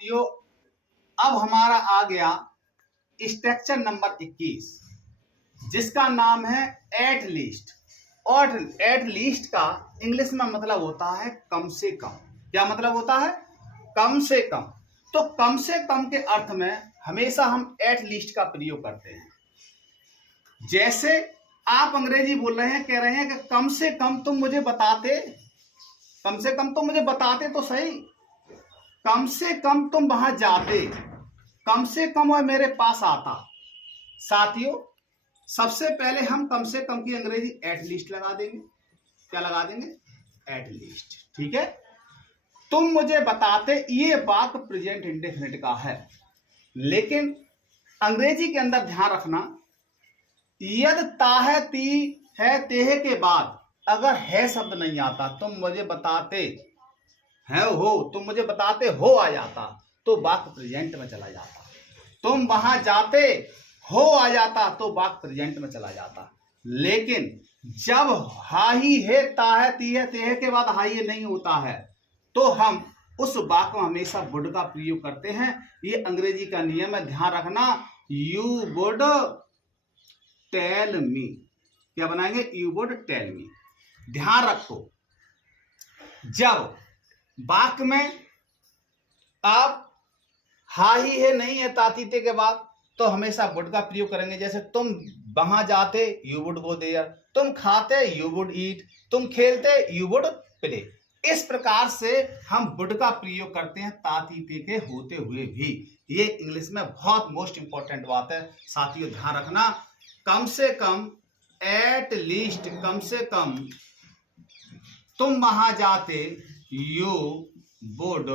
साथियों, अब हमारा आ गया स्ट्रक्चर नंबर 21, जिसका नाम है एट लीस्ट। और एट लीस्ट का इंग्लिश में मतलब होता है कम से कम। क्या मतलब होता है? कम से कम। तो कम से कम के अर्थ में हमेशा हम एट लीस्ट का प्रयोग करते हैं। जैसे आप अंग्रेजी बोल रहे हैं, कह रहे हैं कि कम से कम तुम मुझे बताते, कम से कम तुम मुझे बताते तो सही, कम से कम तुम वहां जाते, कम से कम वह मेरे पास आता। साथियों, सबसे पहले हम कम से कम की अंग्रेजी एट लीस्ट लगा देंगे। क्या लगा देंगे? At least. ठीक है। तुम मुझे बताते, ये वाक्य प्रेजेंट इंडेफिनिट का है, लेकिन अंग्रेजी के अंदर ध्यान रखना, यदि ताह ती है तेह के बाद अगर है शब्द नहीं आता, तुम मुझे बताते है हो, तुम मुझे बताते हो आ जाता, तो वाक्य प्रेजेंट में चला जाता। तुम वहां जाते हो आ जाता, तो वाक्य प्रेजेंट में चला जाता। लेकिन जब हा ही है ताह ती है तेह के बाद हा ही नहीं होता है, तो हम उस वाक्य में हमेशा वुड का प्रयोग करते हैं। ये अंग्रेजी का नियम है, ध्यान रखना। यू वुड टेल मी, क्या बनाएंगे? You would tell me. ध्यान रखो, जब वाक्य में आप हा ही है नहीं है तातीते के बाद, तो हमेशा वुड का प्रयोग करेंगे। जैसे तुम वहां जाते, यू वुड गो देयर। तुम खाते, यू वुड ईट। तुम खेलते, यू वुड प्ले। इस प्रकार से हम वुड का प्रयोग करते हैं तातीते के होते हुए भी। ये इंग्लिश में बहुत मोस्ट इंपॉर्टेंट बात है। साथियों, ध्यान रखना, कम से कम, एट लीस्ट, कम से कम तुम वहां जाते, you would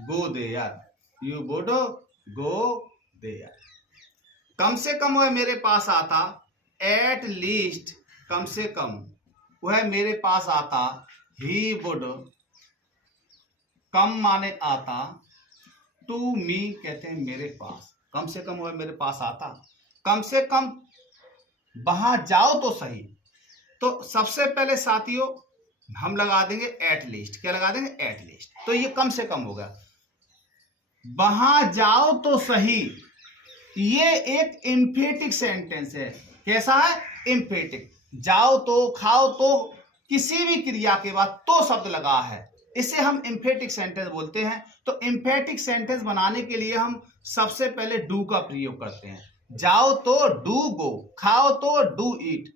go there, you would go there. कम से कम वह मेरे पास आता, एट लीस्ट, कम से कम वह मेरे पास आता, ही वुड, कम माने आता, टू मी कहते हैं मेरे पास। कम से कम वह मेरे पास आता, कम से कम वहां जाओ तो सही। तो सबसे पहले साथियों हम लगा देंगे एट लीस्ट। क्या लगा देंगे? At least. तो ये कम से कम होगा। वहां जाओ तो सही, ये एक एम्फेटिक सेंटेंस है। कैसा है? एम्फेटिक। जाओ तो, खाओ तो, किसी भी क्रिया के बाद तो शब्द लगा है, इसे हम एम्फेटिक सेंटेंस बोलते हैं। तो एम्फेटिक सेंटेंस बनाने के लिए हम सबसे पहले डू का प्रयोग करते हैं। जाओ तो डू गो, खाओ तो डू ईट,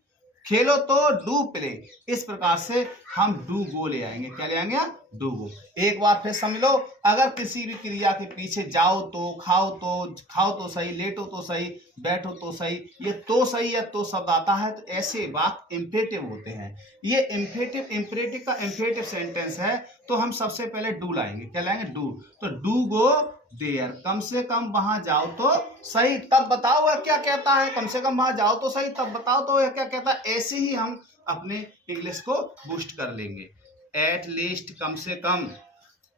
खेलो तो डू प्ले। इस प्रकार से हम डू गो ले आएंगे। क्या ले आएंगे? Do go. एक बार फिर समझ लो, अगर किसी भी क्रिया के पीछे जाओ तो, खाओ तो सही, लेटो तो सही, बैठो तो सही, ये तो सही या तो शब्द आता है, तो ऐसे वाक्य इंपेरेटिव होते हैं। ये इंपेरेटिव का इंपेरेटिव सेंटेंस है, तो हम सबसे पहले डू लाएंगे। क्या लाएंगे? डू। तो डू गो देयर, कम से कम वहां जाओ तो सही। तब बताओ वह क्या कहता है? कम से कम वहां जाओ तो सही, तब बताओ तो वह क्या कहता है। ऐसे ही हम अपने इंग्लिश को बूस्ट कर लेंगे। एट लीस्ट, कम से कम,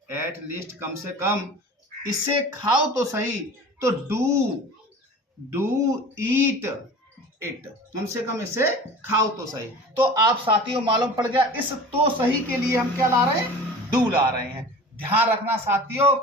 एट लीस्ट, कम से कम, इसे खाओ तो सही, तो डू ईट इट, कम से कम इसे खाओ तो सही। तो आप साथियों मालूम पड़ गया, इस तो सही के लिए हम क्या ला रहे हैं? डू ला रहे हैं। ध्यान रखना साथियों,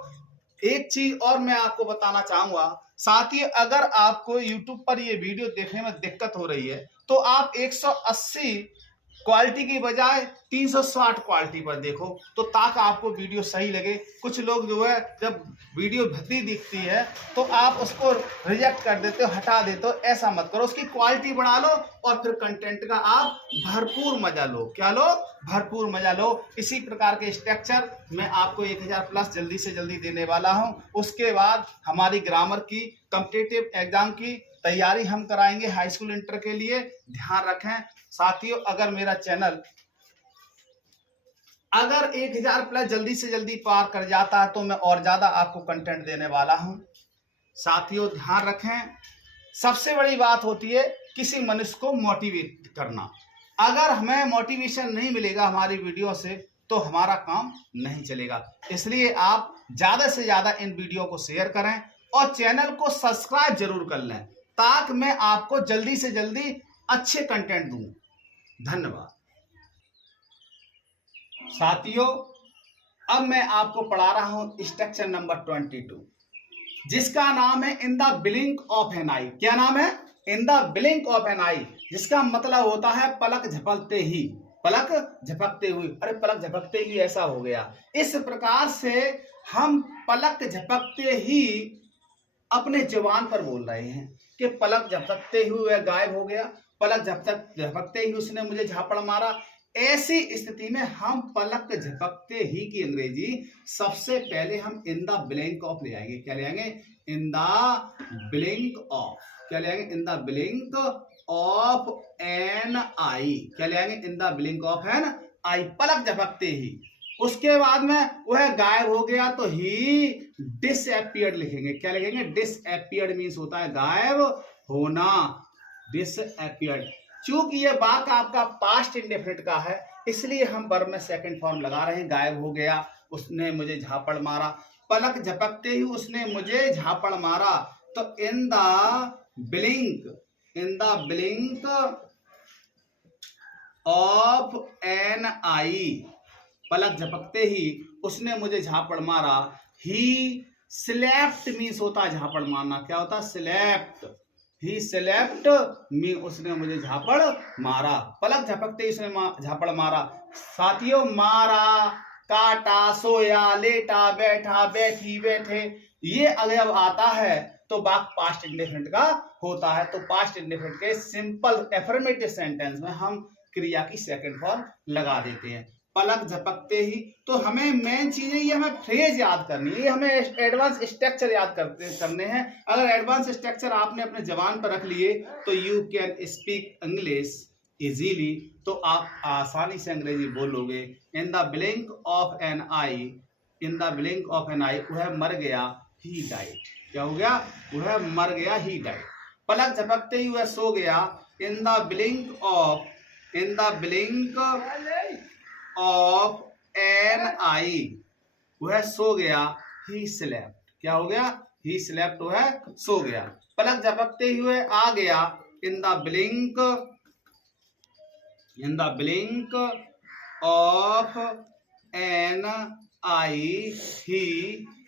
एक चीज और मैं आपको बताना चाहूंगा। साथियों, अगर आपको YouTube पर ये वीडियो देखने में दिक्कत हो रही है, तो आप 180 क्वालिटी की बजाय 360 क्वालिटी पर देखो, तो ताकि आपको वीडियो सही लगे। कुछ लोग जो है, जब वीडियो भद्दी दिखती है तो आप उसको रिजेक्ट कर देते हो, हटा देते हो। ऐसा मत करो, उसकी क्वालिटी बढ़ा लो और फिर कंटेंट का आप भरपूर मजा लो। क्या लो? भरपूर मजा लो। इसी प्रकार के स्ट्रक्चर मैं आपको 1000+ जल्दी से जल्दी देने वाला हूं। उसके बाद हमारी ग्रामर की कॉम्पिटिटिव एग्जाम की तैयारी हम कराएंगे हाई स्कूल इंटर के लिए। ध्यान रखें साथियों, अगर मेरा चैनल अगर 1000+ जल्दी से जल्दी पार कर जाता है, तो मैं और ज्यादा आपको कंटेंट देने वाला हूं। साथियों ध्यान रखें, सबसे बड़ी बात होती है किसी मनुष्य को मोटिवेट करना। अगर हमें मोटिवेशन नहीं मिलेगा हमारी वीडियो से, तो हमारा काम नहीं चलेगा। इसलिए आप ज्यादा से ज्यादा इन वीडियो को शेयर करें और चैनल को सब्सक्राइब जरूर कर लें, ताकि मैं आपको जल्दी से जल्दी अच्छे कंटेंट दूं। धन्यवाद। साथियों, अब मैं आपको पढ़ा रहा हूं स्ट्रक्चर नंबर 22, जिसका नाम है in the blink of an eye. क्या नाम है? In the blink of an eye, जिसका मतलब होता है पलक झपकते ही। पलक झपकते हुए, अरे पलक झपकते ही ऐसा हो गया। इस प्रकार से हम पलक झपकते ही अपने जुबान पर बोल रहे हैं कि पलक झपकते हुए गायब हो गया, पलक झपकते ही उसने मुझे झापड़ मारा। ऐसी स्थिति में हम पलक झपकते ही की अंग्रेजी सबसे पहले हम इन द ब्लिंक ऑफ ले आएंगे। क्या ले आएंगे? In the blink of. क्या ले आएंगे? In the blink of an eye. क्या ले आएंगे? In the blink of an eye, पलक झपकते ही। उसके बाद में वह गायब हो गया तो ही डिसअपियर्ड लिखेंगे। क्या लिखेंगे? डिसअपियर्ड मीन्स होता है गायब होना, डिसअपियर्ड। चूंकि ये वाक्य आपका पास्ट इंडेफिनिट का है, इसलिए हम वर्ब में सेकंड फॉर्म लगा रहे हैं। गायब हो गया, उसने मुझे झापड़ मारा, पलक झपकते ही उसने मुझे झापड़ मारा। तो in the blink of an eye, पलक झपकते ही उसने मुझे झापड़ मारा। ही स्लेप्ट मीन्स होता है झापड़ मारना। क्या होता है? स्लेप्ट। ही स्लेप्ट मी, उसने मुझे झापड़ मारा, पलक झपकते ही उसने झापड़ मारा। साथियों, मारा, काटा, सोया, लेटा, बैठा, बैठी, बैठे, ये अगर आता है तो वाक्य पास्ट इंडेफिनिट का होता है। तो पास्ट इंडेफिनिट के सिंपल एफर्मेटिव सेंटेंस में हम क्रिया की सेकंड फॉर्म लगा देते हैं, पलक झपकते ही। तो हमें मेन चीजें ये हमें फ्रेज याद करनी है, हमें एडवांस स्ट्रक्चर याद करने हैं। अगर एडवांस स्ट्रक्चर आपने अपने जबान पर रख लिए तो you can speak English easily, तो आप आसानी से अंग्रेजी बोलोगे। In the blink of an eye, in the blink of an eye, वह मर गया, ही डाइड। क्या हो गया? वह मर गया, ही डाइड। पलक झपकते ही वह सो गया। In the blink of of an eye, वह सो गया, ही स्लेप्ट। क्या हो गया? ही स्लेप्ट, वह सो गया। पलक झपकते हुए आ गया। In the blink of an eye, he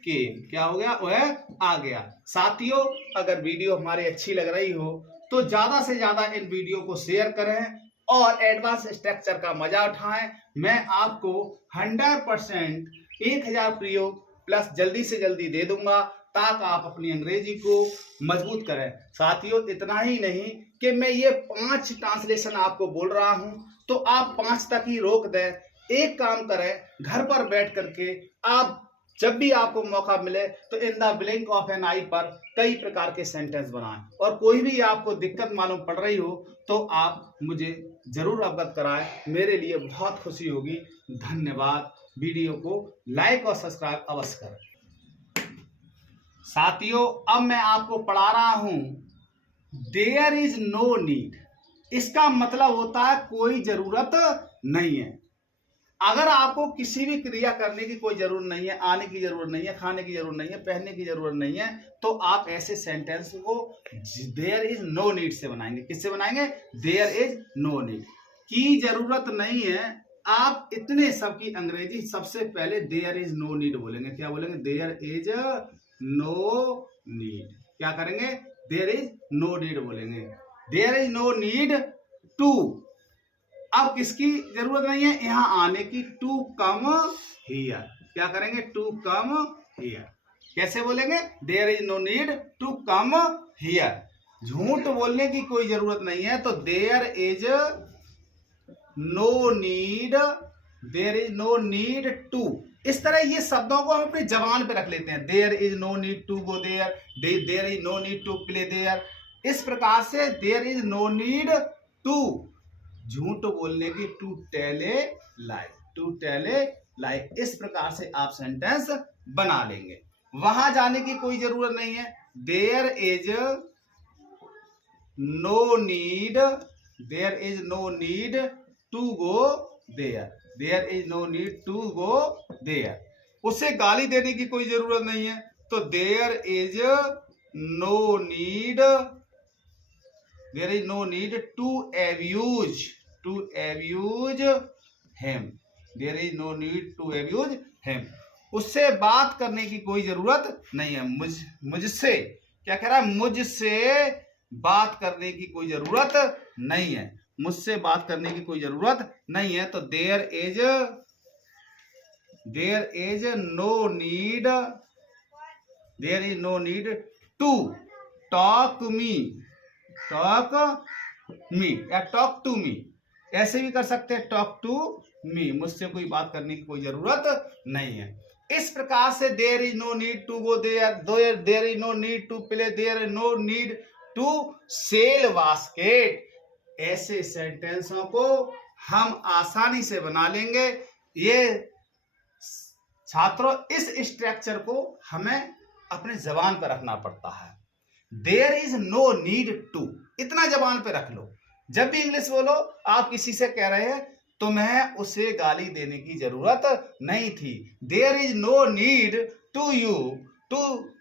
came. क्या हो गया? वह आ गया। साथियों, अगर वीडियो हमारी अच्छी लग रही हो तो ज्यादा से ज्यादा इन वीडियो को शेयर करें और एडवांस स्ट्रक्चर का मजा उठाएं। मैं आपको 100% 1000 प्रयोग प्लस जल्दी से जल्दी दे दूंगा, ताकि आप अपनी अंग्रेजी को मजबूत करें। साथियों, इतना ही नहीं कि मैं ये 5 ट्रांसलेशन आपको बोल रहा हूं तो आप 5 तक ही रोक दें। एक काम करें, घर पर बैठ करके आप जब भी आपको मौका मिले तो in the blink of an eye पर कई प्रकार के सेंटेंस बनाएं। और कोई भी आपको दिक्कत मालूम पड़ रही हो तो आप मुझे जरूर अवगत कराएं, मेरे लिए बहुत खुशी होगी। धन्यवाद। वीडियो को लाइक और सब्सक्राइब अवश्य करें। साथियों, अब मैं आपको पढ़ा रहा हूं देयर इज नो नीड। इसका मतलब होता है कोई जरूरत नहीं है। अगर आपको किसी भी क्रिया करने की कोई जरूरत नहीं है, आने की जरूरत नहीं है, खाने की जरूरत नहीं है, पहनने की जरूरत नहीं है, तो आप ऐसे सेंटेंस को देयर इज नो नीड से बनाएंगे। किससे बनाएंगे? देयर इज नो नीड, की जरूरत नहीं है। आप इतने सब की अंग्रेजी सबसे पहले देयर इज नो नीड बोलेंगे। क्या बोलेंगे? There is no need. क्या करेंगे? देयर इज नो नीड बोलेंगे। There is no need to, अब किसकी जरूरत नहीं है? यहां आने की, टू कम हियर। क्या करेंगे? To come here. कैसे बोलेंगे? There is no need to come here. झूठ बोलने की कोई जरूरत नहीं है, तो there is no need to. इस तरह ये शब्दों को हम अपनी जबान पे रख लेते हैं। There is no need to go there, there is no need to play there. इस प्रकार से there is no need to, झूठ बोलने की, टू टेल ए लाई, इस प्रकार से आप सेंटेंस बना लेंगे। वहां जाने की कोई जरूरत नहीं है। There is no need to go there, there is no need to go there. उसे गाली देने की कोई जरूरत नहीं है, तो there is no need to abuse him, there is no need to abuse him, उससे बात करने की कोई जरूरत नहीं है। मुझसे क्या कह रहा है, मुझसे बात करने की कोई जरूरत नहीं है, मुझसे बात करने की कोई जरूरत नहीं है। तो there is no need to talk या टॉक टू मी, ऐसे भी कर सकते हैं, टॉक टू मी, मुझसे कोई बात करने की कोई जरूरत नहीं है। इस प्रकार से there is no need to go there is no need to play, there is no need to sell basket, ऐसे सेंटेंसों को हम आसानी से बना लेंगे। ये छात्रों, इस स्ट्रक्चर को हमें अपने जबान पर रखना पड़ता है। There is no need to, इतना जबान पे रख लो। जब भी इंग्लिश बोलो, आप किसी से कह रहे हैं, तुम्हें उसे गाली देने की जरूरत नहीं थी। There is no need to you to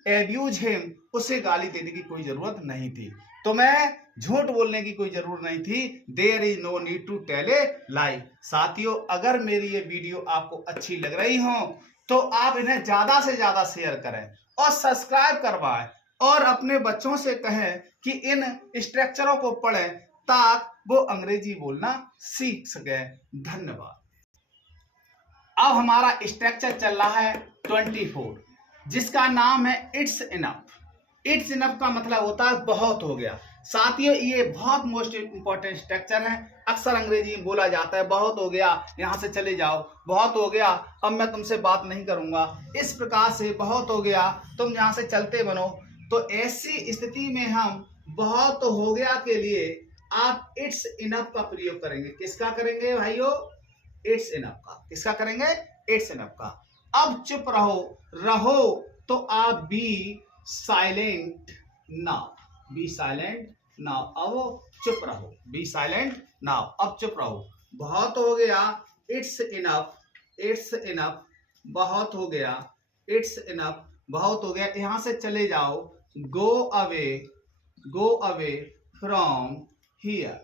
abuse him, उसे गाली देने की कोई जरूरत नहीं थी। तुम्हें झूठ बोलने की कोई जरूरत नहीं थी। There is no need to tell a lie. साथियों, अगर मेरी ये वीडियो आपको अच्छी लग रही हो तो आप इन्हें ज्यादा से ज्यादा शेयर करें और सब्सक्राइब करवाएं और अपने बच्चों से कहें कि इन स्ट्रक्चरों को पढ़ें ताकि वो अंग्रेजी बोलना सीख सके। धन्यवाद। अब हमारा स्ट्रक्चर चल रहा है 24, जिसका नाम है इट्स इनफ। इट्स इनफ का मतलब होता है बहुत हो गया। साथियों, ये बहुत मोस्ट इंपॉर्टेंट स्ट्रक्चर है। अक्सर अंग्रेजी में बोला जाता है, बहुत हो गया, यहाँ से चले जाओ, बहुत हो गया, अब मैं तुमसे बात नहीं करूंगा। इस प्रकार से बहुत हो गया, तुम यहाँ से चलते बनो। तो ऐसी स्थिति में हम बहुत हो गया के लिए आप इट्स इनफ का प्रयोग करेंगे। किसका करेंगे भाइयों? इट्स इनफ का। किसका करेंगे? इट्स इनफ का। अब चुप रहो तो आप be silent now, be silent now. अब चुप रहो, बी साइलेंट नाउ, अब चुप रहो। बहुत हो गया, इट्स इनफ, इट्स इनफ, बहुत हो गया, इट्स इनफ, बहुत हो गया, यहां से चले जाओ। Go away from here,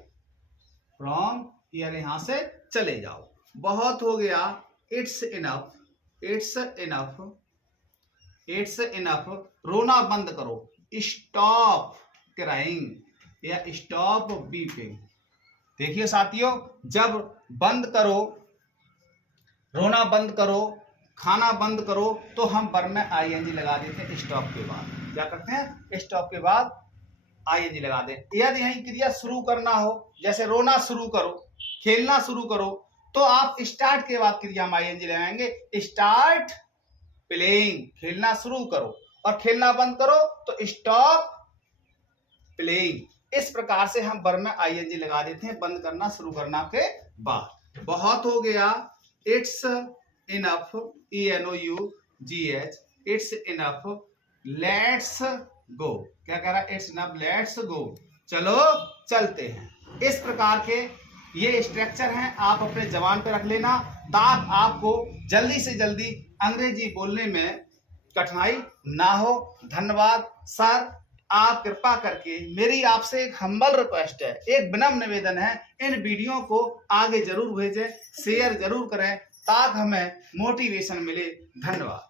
from here, यहां से चले जाओ। बहुत हो गया, it's enough, it's enough, it's enough, रोना बंद करो। स्टॉप क्राइंग या स्टॉप बीपिंग। देखिए साथियों, जब बंद करो, रोना बंद करो, खाना बंद करो, तो हम वर्ब में आईएनजी लगा देते हैं स्टॉप के बाद। क्या करते हैं? स्टॉप के बाद आईएनजी लगा दें। यदि यही क्रिया शुरू करना हो, जैसे रोना शुरू करो, खेलना शुरू करो, तो आप स्टार्ट के बाद क्रिया में आईएनजी लगाएंगे। स्टार्ट प्लेइंग, खेलना शुरू करो, और खेलना बंद करो तो स्टॉप प्लेइंग। इस प्रकार से हम वर्ब में आईएनजी लगा देते हैं बंद करना शुरू करना के बाद। बहुत हो गया, it's enough, ENOUGH, it's enough, let's go. क्या कह रहा है? इट्स इनफ, लेट्स गो, चलो चलते हैं। इस प्रकार के ये स्ट्रक्चर हैं, आप अपने जबान पे रख लेना ताकि आपको जल्दी से जल्दी अंग्रेजी बोलने में कठिनाई ना हो। धन्यवाद सर। आप कृपा करके, मेरी आपसे एक हम्बल रिक्वेस्ट है, एक विनम्र निवेदन है, इन वीडियो को आगे जरूर भेजें, शेयर जरूर करें ताकि हमें मोटिवेशन मिले। धन्यवाद।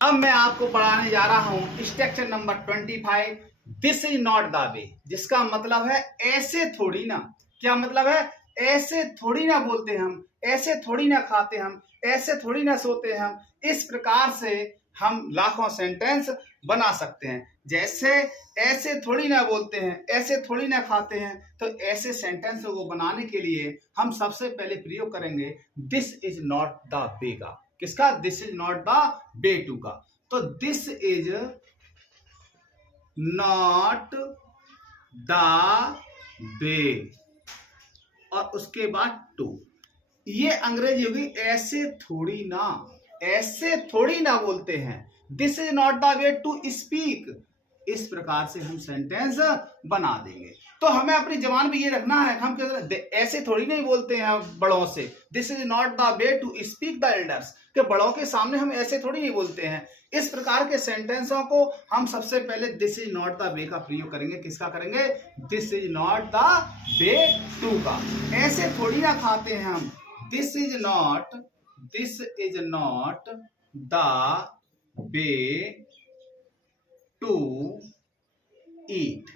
अब मैं आपको पढ़ाने जा रहा हूं structure number 25, this is not the वे, जिसका मतलब है ऐसे थोड़ी ना। क्या मतलब है? ऐसे थोड़ी ना बोलते हम, ऐसे थोड़ी ना खाते हम, ऐसे थोड़ी ना सोते हम। इस प्रकार से हम लाखों सेंटेंस बना सकते हैं। जैसे ऐसे थोड़ी ना बोलते हैं, ऐसे थोड़ी ना खाते हैं, तो ऐसे सेंटेंस को बनाने के लिए हम सबसे पहले प्रयोग करेंगे this is not the way का। किसका? This is not the way to का। तो this is not the way, और उसके बाद टू। ये अंग्रेजी होगी ऐसे थोड़ी ना, ऐसे थोड़ी ना बोलते हैं। This is not the way to speak. इस प्रकार से हम सेंटेंस बना देंगे। तो हमें अपनी जबान पे ये रखना है, हम ऐसे थोड़ी नहीं बोलते हैं बड़ों से। This is not the way to speak the elders, कि बड़ों के सामने हम ऐसे थोड़ी नहीं बोलते हैं। इस प्रकार के सेंटेंसों को हम सबसे पहले this is not the way का प्रयोग करेंगे। किसका करेंगे? This is not the way to का। ऐसे थोड़ी ना खाते हैं हम, this is not this is not the way to eat,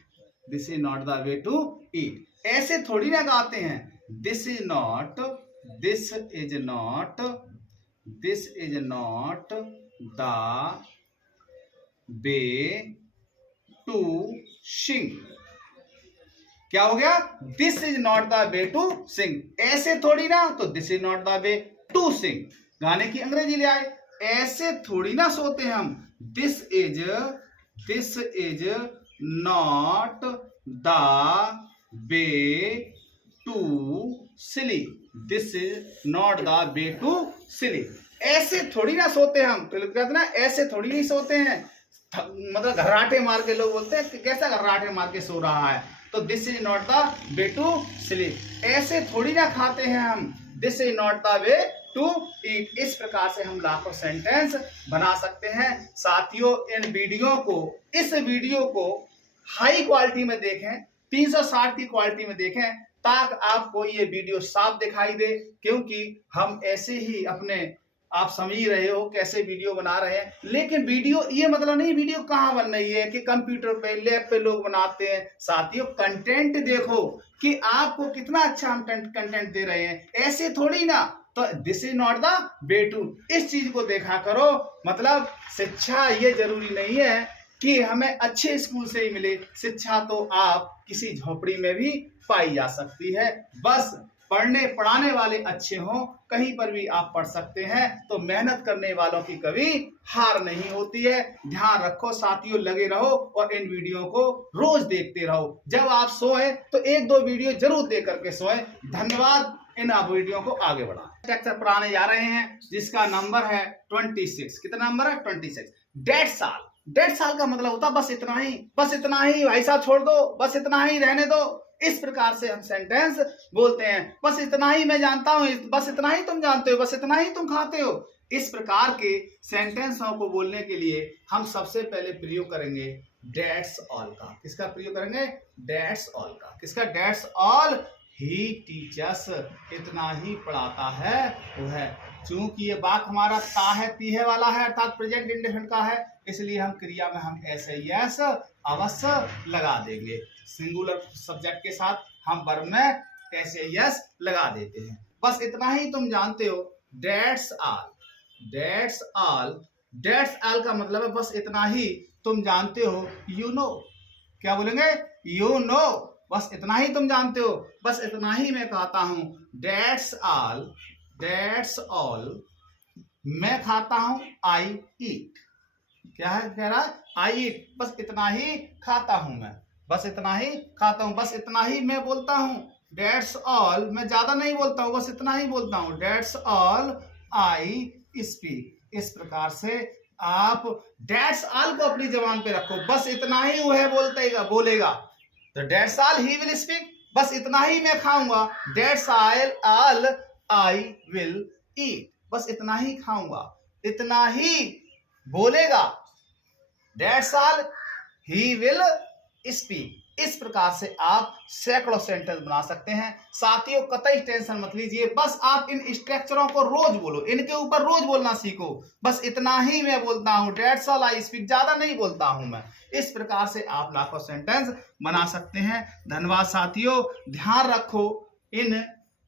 this is not the way to eat. ऐसे थोड़ी ना गाते हैं, this is not the way to sing. क्या हो गया? This is not the way to sing, ऐसे थोड़ी ना, तो this is not the way to sing, गाने की अंग्रेजी ले आए। ऐसे थोड़ी ना सोते हैं हम, this is not the way to sleep, this is not the way to sleep. ऐसे थोड़ी ना सोते हम, तो कहते ना ऐसे थोड़ी नहीं सोते हैं, मतलब घर्राटे मार के लोग बोलते हैं कि कैसा घर्राटे मार के सो रहा है, तो this is not the way to sleep. ऐसे थोड़ी ना खाते हैं हम, this is not the way to eat. इस प्रकार से हम लाखों सेंटेंस बना सकते हैं। साथियों, इस वीडियो को हाई क्वालिटी में देखें, 360 की क्वालिटी में देखें, ताकि आपको ये वीडियो साफ दिखाई दे, क्योंकि हम ऐसे ही आप समझ ही रहे हो कैसे वीडियो बना रहे हैं। लेकिन वीडियो ये मतलब नहीं वीडियो कहाँ बन रही है कि कंप्यूटर पे लैब पे लोग बनाते हैं। साथियों, कंटेंट देखो कि आपको कितना अच्छा हम कंटेंट दे रहे हैं, ऐसे थोड़ी ना। तो this is not the way to, इस चीज को देखा करो। मतलब शिक्षा ये जरूरी नहीं है कि हमें अच्छे स्कूल से ही मिले, शिक्षा तो आप किसी झोपड़ी में भी पाई जा सकती है। बस पढ़ने पढ़ाने वाले अच्छे हों, कहीं पर भी आप पढ़ सकते हैं। तो मेहनत करने वालों की कभी हार नहीं होती है। ध्यान रखो साथियों, लगे रहो और इन वीडियो को रोज देखते रहो। जब आप सोए तो 1-2 वीडियो जरूर देख करके सोए। धन्यवाद। इन आप वीडियो को आगे बढ़ा स्ट्रक्चर पढ़ाने जा रहे हैं, जिसका नंबर है 26। कितना नंबर है? 26। 1.5 साल का मतलब होता बस इतना ही, बस इतना ही भाई साहब, छोड़ दो, बस इतना ही रहने दो। इस प्रकार से हम सेंटेंस बोलते हैं। बस इतना ही मैं जानता हूं, बस इतना ही तुम जानते हो, बस इतना ही तुम खाते हो। इस प्रकार के सेंटेंसों को बोलने के लिए हम सबसे पहले प्रयोग करेंगे डेट्स ऑल का। किसका प्रयोग करेंगे? डेट्स ऑल का। किसका? डेट्स ऑल ही टीचर्स, इतना ही पढ़ाता है वो है। चूंकि ये वाक्य हमारा ता है, तीहे वाला है, अर्थात प्रेजेंट इंडेफिनिट का है, इसलिए हम क्रिया में हम एस अवश्य लगा देंगे। सिंगुलर सब्जेक्ट के साथ हम वर्ब में एस लगा देते हैं। बस इतना ही तुम जानते हो। डेट्स ऑल का मतलब है बस इतना ही तुम जानते हो। यू नो, क्या बोलेंगे? यू नो, बस इतना ही तुम जानते हो, बस इतना ही मैं कहता हूं। डेट्स ऑल मैं खाता हूं। आई ईट, क्या है? कह रहा है आई ईट, बस इतना ही खाता हूं मैं, बस इतना ही खाता हूं, बस इतना ही मैं बोलता हूं। डेट्स ऑल, मैं ज्यादा नहीं बोलता हूं, बस इतना ही बोलता हूं। That's all I speak. इस प्रकार से आप डेट्स ऑल को अपनी जबान पे रखो, बस इतना ही वह बोलेगा। तो that's all he will speak, बस इतना ही मैं खाऊंगा। That's all I will eat, बस इतना ही खाऊंगा, इतना ही बोलेगा। That's all he will speak. इस प्रकार से आप सैकड़ों सेंटेंस बना सकते हैं। साथियों, कतई टेंशन मत लीजिए, बस आप इन स्ट्रक्चरों को रोज बोलो, इनके ऊपर रोज बोलना सीखो। बस इतना ही मैं बोलता हूं, डेट्स ऑल आई स्पीक, ज्यादा नहीं बोलता हूं मैं। इस प्रकार से आप लाखों सेंटेंस बना सकते हैं। धन्यवाद साथियों। ध्यान रखो, इन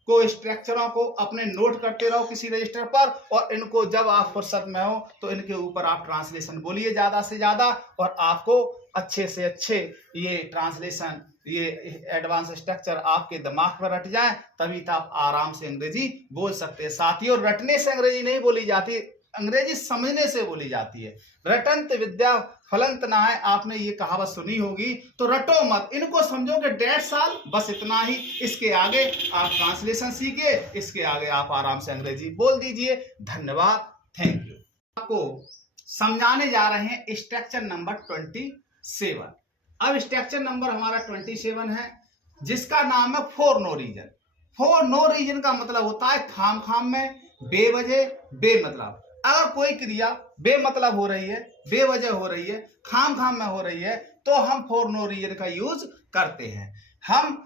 को स्ट्रक्चरों को अपने नोट करते रहो किसी रजिस्टर पर, और इनको जब आप फुर्सत में हो तो इनके ऊपर आप ट्रांसलेशन बोलिए ज्यादा से ज्यादा, और आपको अच्छे से अच्छे ये ट्रांसलेशन, ये एडवांस स्ट्रक्चर आपके दिमाग पर रट जाए, तभी तो आप आराम से अंग्रेजी बोल सकते हैं। साथियों, रटने से अंग्रेजी नहीं बोली जाती, अंग्रेजी समझने से बोली जाती है। रटंत विद्या फलंत ना है, आपने ये कहावत सुनी होगी, तो रटो मत, इनको समझो कि 1.5 साल बस इतना ही। इसके आगे आप ट्रांसलेशन सीखिए, इसके आगे आप आराम से अंग्रेजी बोल दीजिए। धन्यवाद, थैंक यू। आपको समझाने जा रहे हैं स्ट्रक्चर नंबर 27। अब स्ट्रक्चर नंबर हमारा 27 है, जिसका नाम है for no reason. For no reason का मतलब होता है खाम खाम में, बेवजह, बेमतलब। अगर कोई क्रिया बेमतलब हो रही है, बेवजह हो रही है, खाम खाम में हो रही है, तो हम फॉर नो रीजन का यूज करते हैं। हम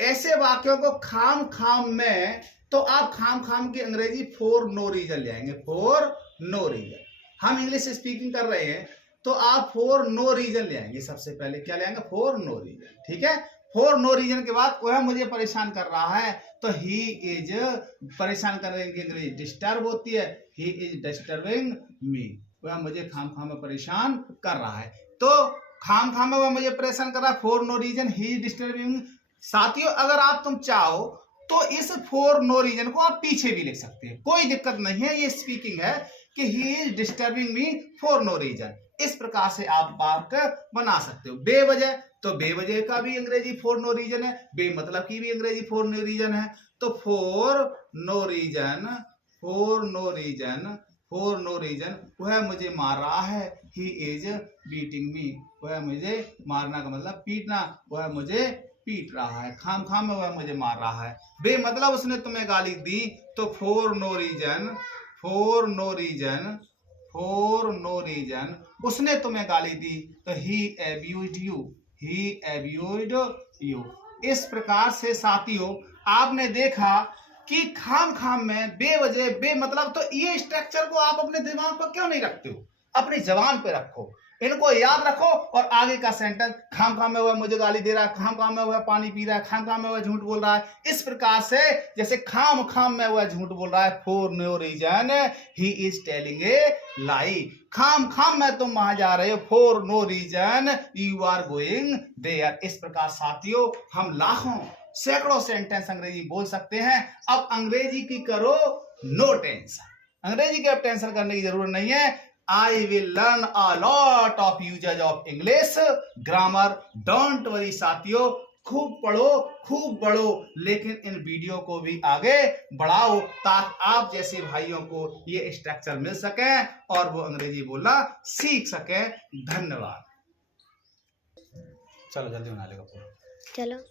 ऐसे वाक्यों को खाम खाम में तो आप खाम खाम की अंग्रेजी फॉर नो रीजन ले आएंगे, फॉर नो रीजन। हम इंग्लिश स्पीकिंग कर रहे हैं तो आप फॉर नो रीजन ले आएंगे। सबसे पहले क्या ले आएंगे? For no reason. ठीक है, फॉर नो रीजन के बाद वह मुझे परेशान कर रहा है, तो ही इज, परेशान करने की अंग्रेजी डिस्टर्ब होती है, ही इज डिस्टर्बिंग मी, वह मुझे खाम खाम में परेशान कर रहा है। तो खाम खाम में वह मुझे परेशान कर रहा है, for no reason he is disturbing. साथियों अगर आप तुम चाहो तो इस फॉर नो रीजन को आप पीछे भी लिख सकते हैं, कोई दिक्कत नहीं है। ये स्पीकिंग है कि he is disturbing me for no reason. इस प्रकार से आप वाक्य बना सकते हो। बेवजह, तो बेवजह का भी अंग्रेजी फॉर नो रीजन है, बेमतलब की भी अंग्रेजी फॉर नो रीजन है। तो for no reason, for no reason, for no reason, वह मुझे मार रहा है, ही इज बीटिंग मी, वह मुझे मारना का मतलब पीटना, वह मुझे पीट रहा है, खाम खाम में वह मुझे मार रहा है। बेमतलब उसने तुम्हें गाली दी, तो for no reason, for no reason, for no reason, उसने तुम्हें गाली दी, तो ही एब्यूज्ड यू, ही एब्यूज्ड यू। इस प्रकार से साथियों आपने देखा कि खाम खाम में, बेवजह, बेमतलब, तो ये स्ट्रक्चर को आप अपने दिमाग पर क्यों नहीं रखते हो? अपनी जबान पे रखो, इनको याद रखो, और आगे का सेंटेंस, खाम खाम में वह मुझे गाली दे रहा है, खाम खाम में वह पानी पी रहा है, खाम खाम में वह झूठ बोल रहा है, इस प्रकार से जैसे खाम खाम में वह झूठ बोल रहा है, for no reason he is telling a lie, खाम खाम में तुम वहां जा रहे हो, for no reason you are going there. इस प्रकार साथियों हम लाखों सैकड़ों सेंटेंस अंग्रेजी बोल सकते हैं। अब अंग्रेजी की करो नो टेंशन, अंग्रेजी की अब टेंशन करने की जरूरत नहीं है। I will learn a lot of uses of English grammar. Don't worry साथियों, खूब पढ़ो, खूब बढ़ो, लेकिन इन वीडियो को भी आगे बढ़ाओ ताकि आप जैसे भाइयों को ये स्ट्रक्चर मिल सके और वो अंग्रेजी बोलना सीख सके। धन्यवाद। चलो जल्दी बना लेगा पूरा। चलो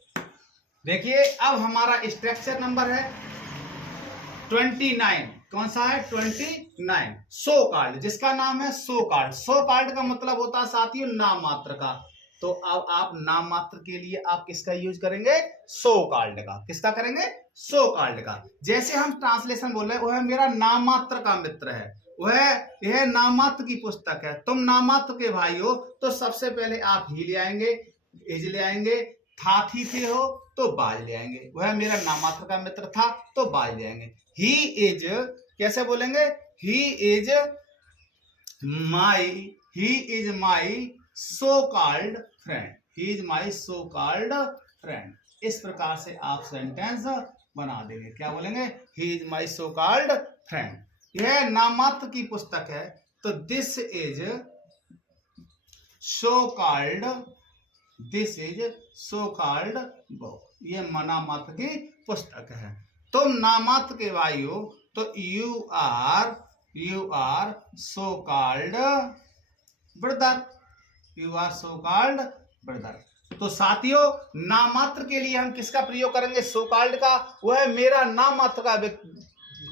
देखिए अब हमारा स्ट्रक्चर नंबर है 29। कौन सा है? 29। सो कार्ड, जिसका नाम है सो कार्ड। सो कार्ड का मतलब होता है साथियों नाम मात्र का। तो अब आप नाम मात्र के लिए आप किसका यूज करेंगे? सो कार्ड का। किसका करेंगे? सो कार्ड का। जैसे हम ट्रांसलेशन बोल रहे हैं, वह मेरा नाम मात्र का मित्र है, वह यह नाम मात्र की पुस्तक है, तुम नाम मात्र के भाई हो, तो सबसे पहले आप ही ले आएंगे, इज ले आएंगे, था थी थे हो तो बाज ले आएंगे। वह मेरा नाम मात्र का मित्र था तो बाज ले आएंगे। ही इज, कैसे बोलेंगे? He is my so called friend, he is my so called friend. इस प्रकार से आप सेंटेंस बना देंगे। क्या बोलेंगे? He is my so called friend. यह नाम मात्र की पुस्तक है, तो this is so called, this is so called book. ये नाम मात्र की पुस्तक है। तुम नाम मात्र के भाई हो, तो you are so called brother, you are so called brother. तो साथियों नाम मात्र के लिए हम किसका प्रयोग करेंगे? सो कॉल्ड का। वह मेरा नाम मात्र का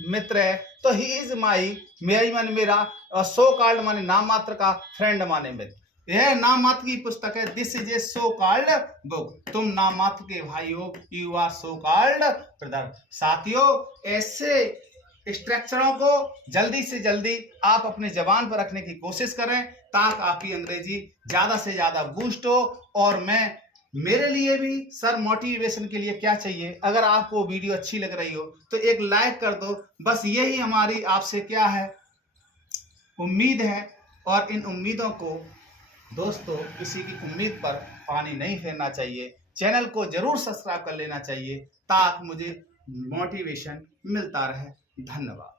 मित्र है, तो ही इज माई, मेरी माने मेरा, और सो कॉल्ड माने नाम मात्र का, फ्रेंड माने मित्र। यह नाम मात्र की पुस्तक है। This is a so called book. तुम नाम मात्र के भाई हो, you are so called brother. साथियों ऐसे स्ट्रक्चरों को जल्दी से जल्दी आप अपने जबान पर रखने की कोशिश करें ताकि आपकी अंग्रेजी ज्यादा से ज्यादा बूस्ट हो। और मैं, मेरे लिए भी सर मोटिवेशन के लिए क्या चाहिए, अगर आपको वीडियो अच्छी लग रही हो तो एक लाइक कर दो। बस यही हमारी आपसे क्या है, उम्मीद है। और इन उम्मीदों को दोस्तों, किसी की उम्मीद पर पानी नहीं फेरना चाहिए। चैनल को जरूर सब्सक्राइब कर लेना चाहिए ताकि मुझे मोटिवेशन मिलता रहे। धन्यवाद।